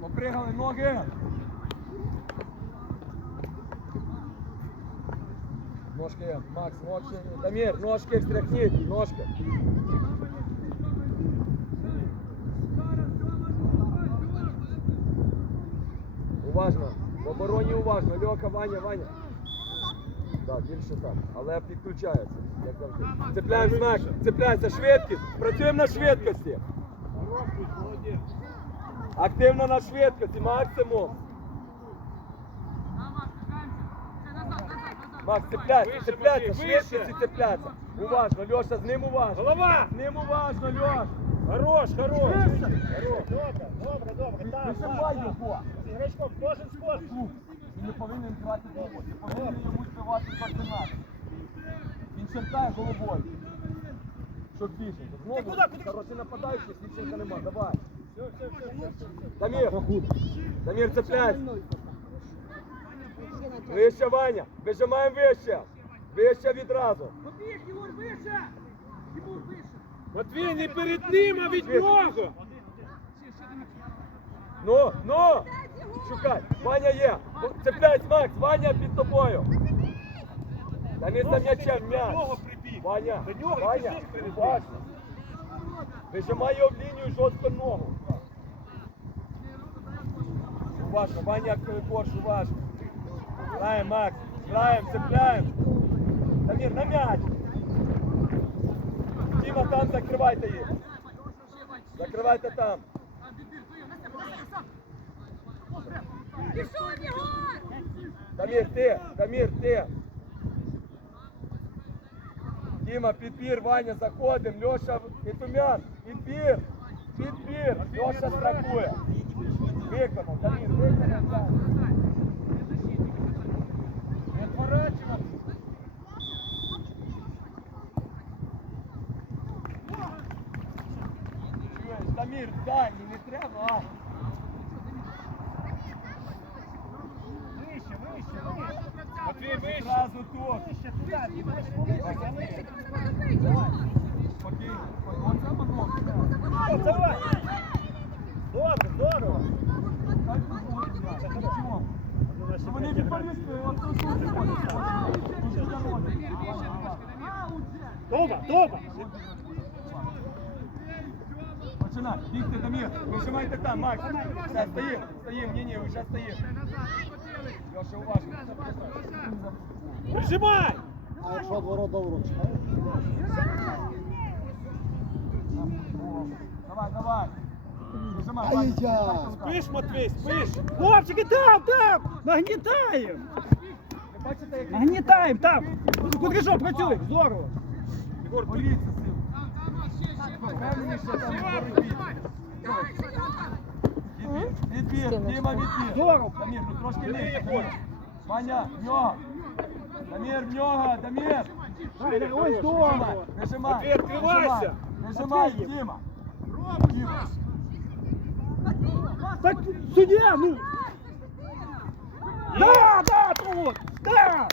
Попригали ноги. Ножки, Макс, ножки. Дамир, ножки встряхніть, ножки. Уважно. В обороні уважно. Льоха, Ваня, Ваня. Так, більше так. Але підключається. Як завжди. Цепляємо знак, цепляється швидкість. Працюємо на швидкості. Активно на швидкості, максимум. Макс, цепляйся, цепляйся, швидкості цепляйся. Уважно, Льоша, з ним уважно. Голова! З ним уважно, Льош. Хорош, хорош. Хорош. Добре, добре, добре. Так, так, так. Іграчком, кожен спорт. Не повинен грати головою, ти повинен йому збивати координати. Він чертає головою. Щоб більше. Знову, куди, куди? хороший нападаючий, Свіченка нема, давай. Все, все, все, все, все, все. Дамір, Дамір, цепляйся. Вище, Ваня, вижимаємо вище. Вище відразу. Матвій, не перед ним, а від нього. Ну, ну! Шукай! Ваня є! Цепляйся, Макс! Ваня під тобою! Та не за м'ячем, м'яч! Ваня! Ваня! Уважно! Вижимай його в лінію жорстко ногу! Уважно, Ваня корж, уважно! Граємо, Макс! Граємо, цепляємо! Дамір, на м'яч! Тіма, там закривайте їх! Закривайте там! Пішов, Єгор! Дамір, ти, Дамір, ти. Діма, підбір, Ваня, заходимо, Льоша, Ітумян, підбір, підбір, Льоша страхує. Виконав, Дамір, виконав. так. Не відворачуватися. Чуєш, Дамір, дай, не треба, а. Вище, туди. Повище, залишити. Спокійно. Оце. О, Давай. Добре, здорово. Вони от тут дома. Починай, бігти, Дамір, вижимайте там, Макс. Стоїм, стоїм, ні, ні, вже стоїм. Леша, уважно. Прижимай. А якщо дворо до вруч? Давай, давай. Спиш, Матвій, спиш. Хлопчики, там, там. Нагнітаємо. Нагнітаємо, там. Кудряшов працює. Здорово. В боротьбі. Відбір, Діма, відбір. Здорово. Дамір, ну трошки. Дамір. Ваня, в нього. Дамір, в нього, Дамір. Ось дома. Нажимай. Матвій, відкривайся. Нажимай, Матвій. Діма. Діма. Так, суддя, ну. Да, да, тут. Да.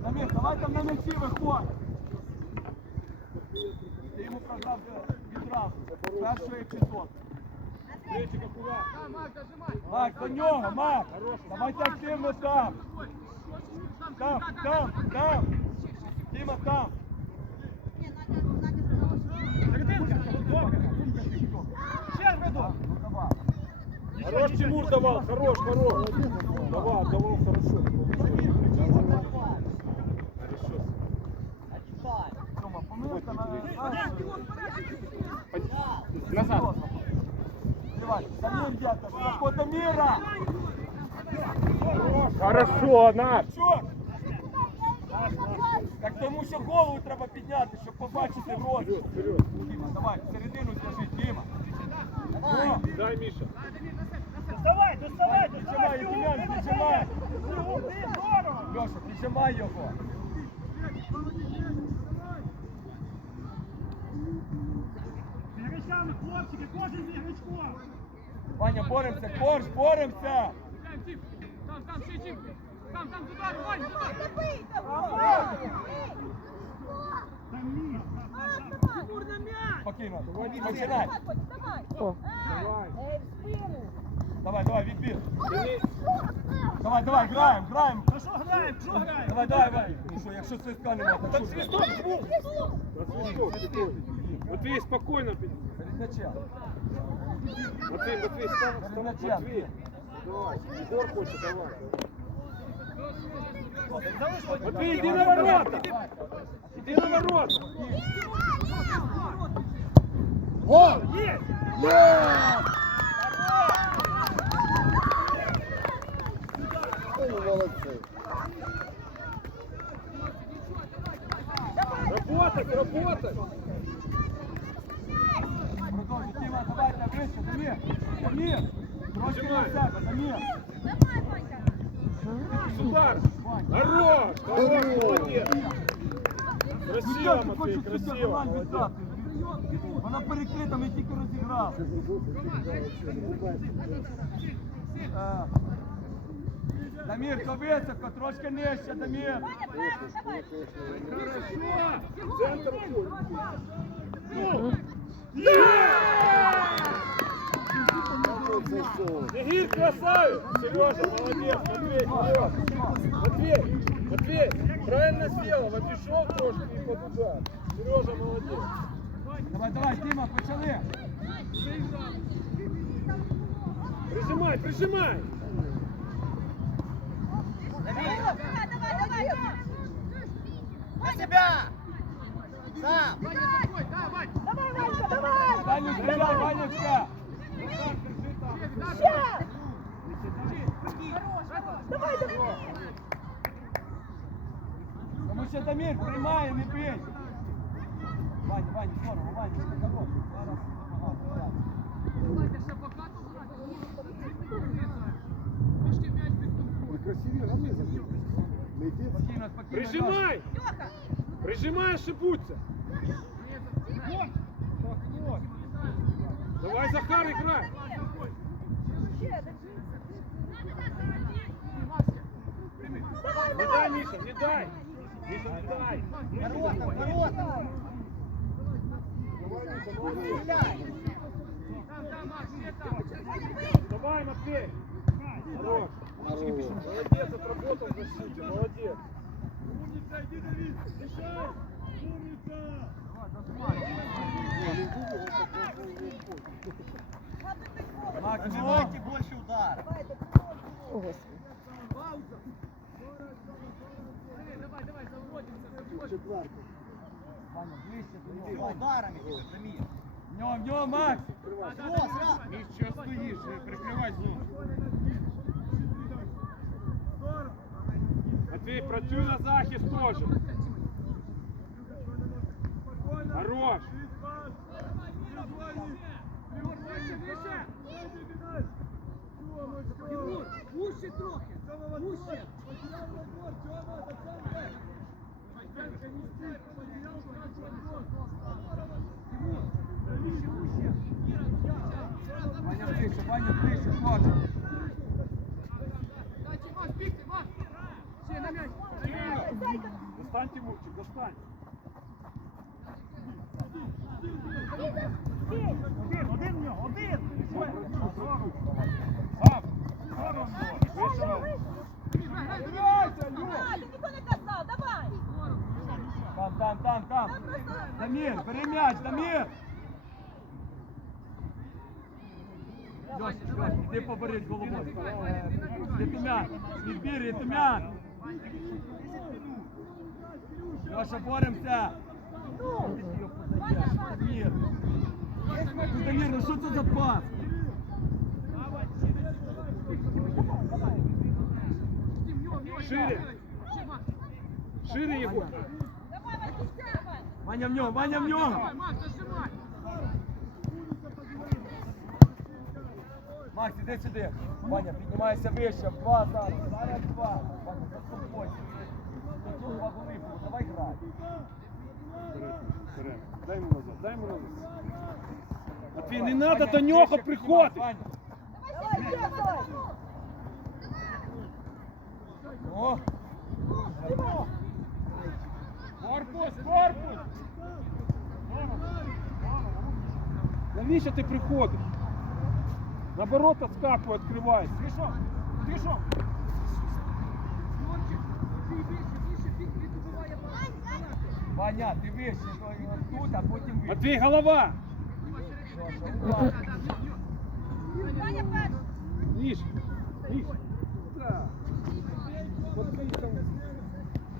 Дамір, давай там на м'ячі виходь. Ти йому програв відразу. Перший епізод. Макс, до нього, Макс! Давайте активно там! Там, там, там! Діма, там! Давай. Хорош Тимур давал, хорош, хорош. Давал, давал, хорошо. Тьома, помилка на... Назад. Давай, Дамір є, Даміра! Хорошо, на. Так тому що голову треба підняти, щоб побачити розвиток. Діма, давай, середину держи, Діма. О, Дай, Миша. Доставай, доставай, Піджимай, Тимян, піджимай. Льоша, піджимай його. Іграчами, хлопчики, кожен з іграчком. Ваня, боремося, корж, боремося! Там, там, ще чим. Там, там, туди, Вань, туди. Спокійно, починай. Давай! Давай! Відбір. Давай, давай, граємо, граємо. Ну що граємо, що граємо? Давай, давай, давай. Ну що, якщо свистка немає, то Там що? свисток звук. Свисток. Матвій, спокійно. під- Став, Перед став, м'ячем. Матвій. Давай, Егор хоче, давай. Матвій, іди на ворота. Іди на ворота. Гол! Є! Ой, молодці. Работать, работать. Давайте вище, Дамір. Дамір. Трошки на себе, Дамір. Удар. Хорош, хорош, молодець. Красиво, цю красиво. Вона перекрита, ми тільки розіграли. Е, Дамір, то високо, трошки нижче, Дамір. Центр уходит. Все. Красавец! Сережа, молодец, Матвей. Матвей, Матвей, правильно сделал, отошел трошки и под удар. Сережа, молодец. Давай, давай, Тіма, почали. Прижимай, прижимай! Давай, давай, давай! На себя! Сам! Давай, Ванька, давай! Стріляй, Ванечка. Ще! Давай, давай! Тому що Дамір приймає, не бий. Ваня, Ваня, здорово, Ваня, ти хороший. Зараз багато, Давайте ще покату грати. Трошки м'яч під контроль. Красиві гани за Не йди. Спокійно, спокійно. Прижимай! Льоха! Прижимай, ошибутся! Давай, Захар, играй! Ще, Не дай, Миша, не дай! Миша, не дай! Ворота, ворота! Стреляй! Там, там, Макс, є там. Давай, Матвей! Хорош! Хорош. Молодец, отработал в защите, молодец! Макс, Давайте больше удар! Давай, давай, заводимося, заводимося. Четверту. Ваня, ближче до нього. Ударами тебе, в нього, Макс. Что стоишь? Прикрывай зону. Матвей, працюй на захист тоже. Хорош. Вище трохи. Ближче, Ваня ближче, Ваня. Макс. Ще на м'яч. Достань, Тимурчик, достань. Один, один в нього, один! Сам. Вышел. Давай, ти ніхто не казав, давай! Там, там, там, там. Дамір, бери м'яч, Дамір. Льош, Льош, іди поберись головою. Льоша, боремося. Ти його подаєш, Дамір. Ну, що це за пас? Шире. Шире его. Давай, Ванька, ще, давай! Ваня в нього, Ваня в нього. Давай, Макс, іди сюди. Ваня, піднімайся вище. Два зараз. Зараз два. Ваня, заспокойся. Тут два було. Давай грай. Дай ему назад, дай ему назад. Матвей, не надо до нього приходити. Ваня, Давай, є, давай. О, Корпус, корпус! Навіщо ти приходиш? Наоборот, отскакивай, відкривайся. Пішов, пішов. Ваня, ти вище, тут, а потім вище. Матвій, голова! Ваня, перший. Ніж, ніж.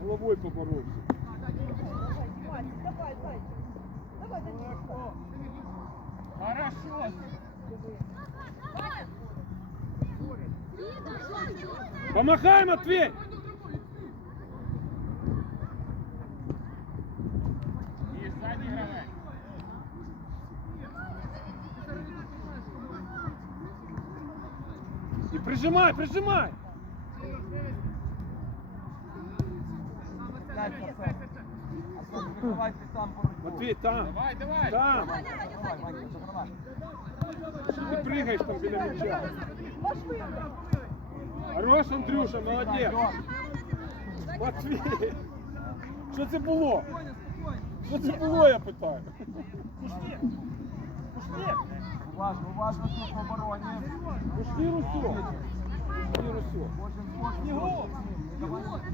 Головою поборовся. Давай, давай, давай. Давай, Данилко. Хорошо. Помахай, Матвей! И сзади игровая. И прижимай, прижимай! П'ять А там. Матвей, там. Давай, давай. Там. Давай. Ты прыгаешь там біля мяча. Хорош, Андрюша, молодець. Матвій. Що це було? Що це було, я питаю? Уважно, уважно тут в обороні. Пошли Русо. Пошли Русо. Кожен кожен.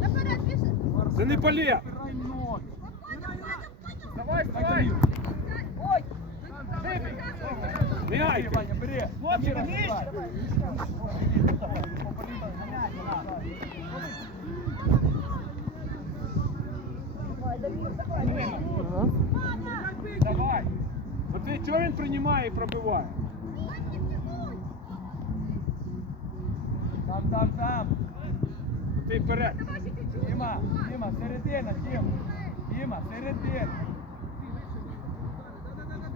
Наперед, більше. Це не поле. Давай, давай. Ой. Мяйка. Дамира, грай. Давай, Дамир, давай. Давай. Матвій, чого він приймає Там, там, там. Ти вперед. Діма, Діма, середина, Діма. Діма, середина.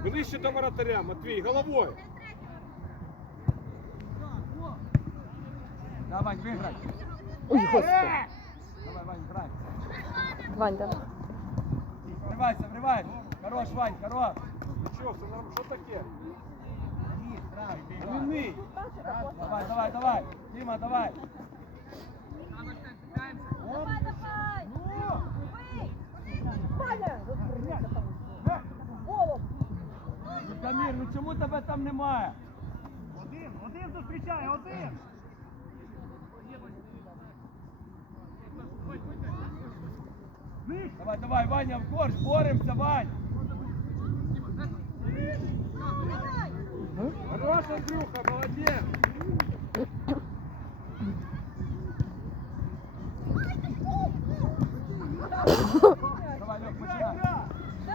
Ближче до воротаря, Матвій, головою. Давай, виграй. Ой, господи. Давай, Вань, грай. Вань, давай. Вривайся, вривайся. Хорош, Вань, хорош. Що, все нормально? Що таке? Ні, грай, А він мій. Давай, давай, давай. Діма, давай. Давай, давай. Дамір, ну чому тебе там немає? Один, один зустрічає, один. Давай, давай, Ваня, в корж, боремося, Вань. Хорош, Андрюха. Давай, починай.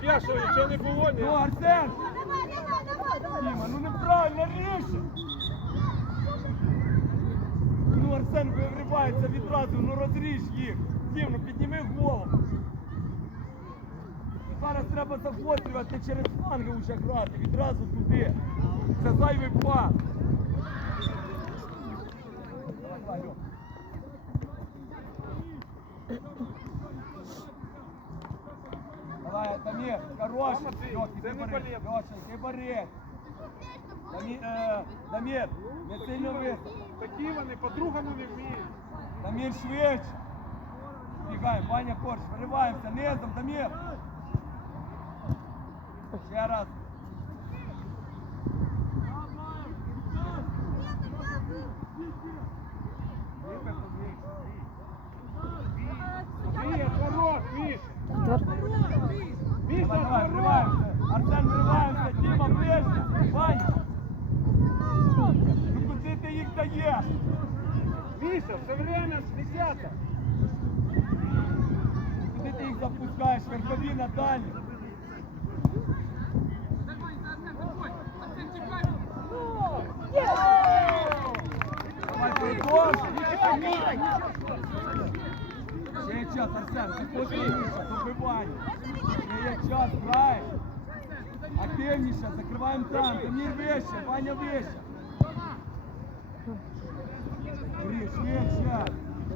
Я що, нічого не було? Ні? Ну. Діма, ну неправильно ріже. Ну, Арсен виривається відразу, ну розріж їх. Дім, ну підніми голову. Треба загострювати через фланги вже грати, відразу туди. Це зайвий пас. Давай. Дамир, хороший. Матвій, Льох, це ти не бери. болезнь. Льоша, ти бери. Дамір, е, не сильно високо. Такі вони, по-другому не вміють. Дамір швидше. Бігаємо, Ваня Корж, вириваємося, низом, Дамір. Ще раз. Вриваємося. Арсен, Діма, ближче. Ваня. Ну їх даєш? Міша, все время десята. Куди ти їх запускаєш? Верховіна далі. Давай, продовжуй. Ще є час, Арсен, ти потрібніше, добивання. Ще є час, грай. Активніше, закриваємо там. Дамір вище, Ваня вище. Грі, швидше.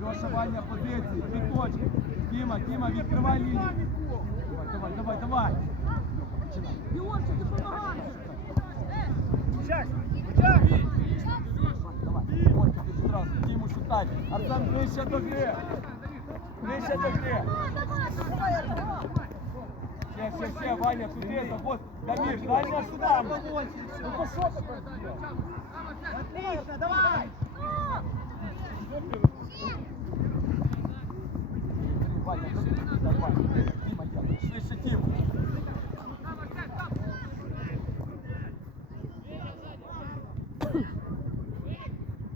Леша, Ваня, позиції, дві точки. Діма, Діма, відкривай лінію. Давай, давай, давай. Егорчик, ты помогаешь. Давай, Борька, ти відразу, ти Артем, ближче до гри. Ближче до гри. Все, все, все, Ваня, туди, завод. Дамір, дай нас сюди. Ну пошел що ти так зробив? Отлично, давай! Ваня, давай. Діма, я. Швидше, Тім.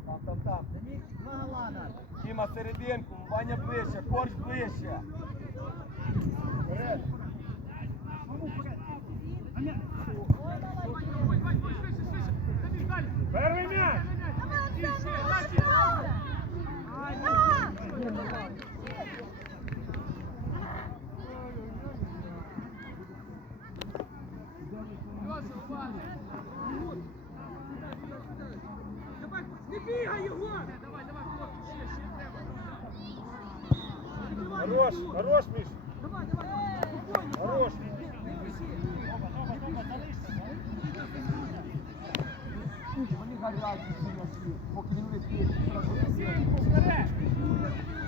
Там, там, там. Діма, серединку, Ваня ближче, корч ближче. Вперед. Перший м'яч! Не бігай, Єгор! Давай, давай, хлопці, ще, ще треба. Хорош, хорош, Міш! Давай, давай, спокійно. Хорош! Вони м'ячі. Поки вперед!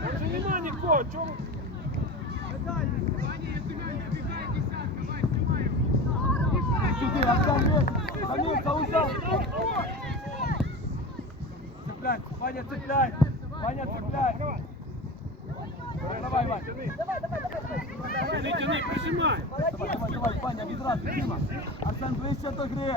Там же нема нікого, чому? Ваня, не десятка, давай, його. Сюди. Цепляй, Ваня, цепляй. Ваня, цепляй. Давай, Ваня. Тяни, тяни, прижимай! Давай, давай, давай, Ваня, відразу, Діма. Арсен, ближче до гри.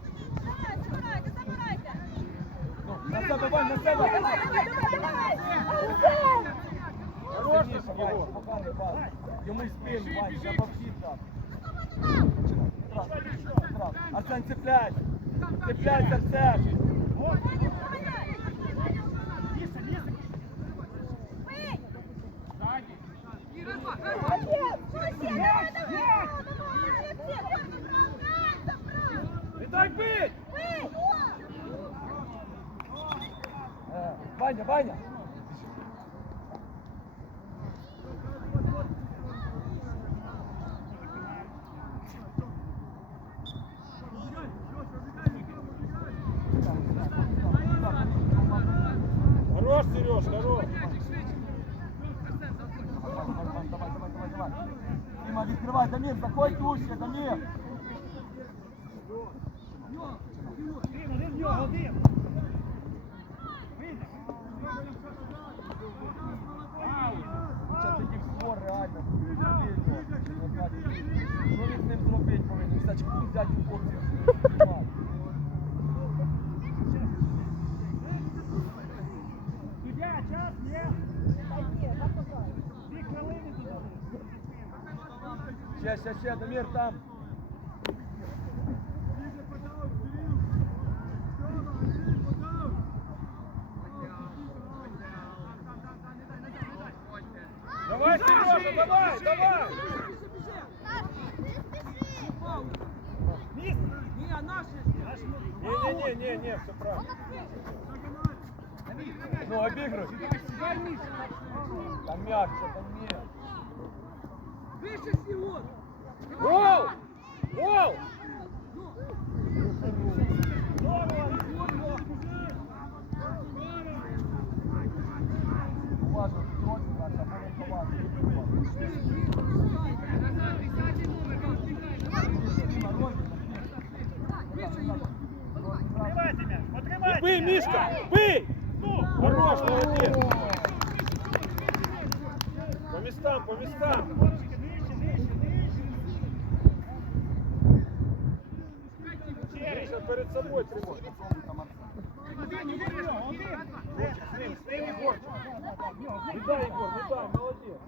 Забирайте, забирайте. Ну, На себе, Вань, на себе. Давай, давай, давай, давай. Хорош, Сильніше, Вань, Єгор! поганий пас. Йому в спину, Вань, треба вхід дати. Відразу, цеплять! Цепляйся, Арсен. І раз, два, раз, два. Молодец, молодец, давай, давай, давай, Алексей, вот забрал, дай, забрал. Не дай бить! Эй, Е, Ваня, Ваня. Хорош, Сереж, хорош! Давай, давай, давай, давай, давай. Дима, відкривай, Дамір, заходь ушки, Дамір. Один, один в нього, один! Це тоді в спор реально. Що він з ним зробити повинен? Сачку взяти у хлопців. Суддя, час є! Дві хвилини тут. Ще, ще, ще, Дамір там. Давай, Сережа, давай, давай! Міст! Ні, а наші. Не-не-не-не-не, все правильно. Ну, обігруй. Там м'якше, там ні. Вище Сігор. Гол! Гол! Уважно, трохи, Саша, може ховати. Назад, десятий номер, Гал, стігай, Дима, розі, Вище його. Потримайте м'яч, потримайте! Бий, Мишка, бий! Ну, хорош, молодец! По местам, по местам! Перед собой тримай. Не дай, Егор, не дай, молодец.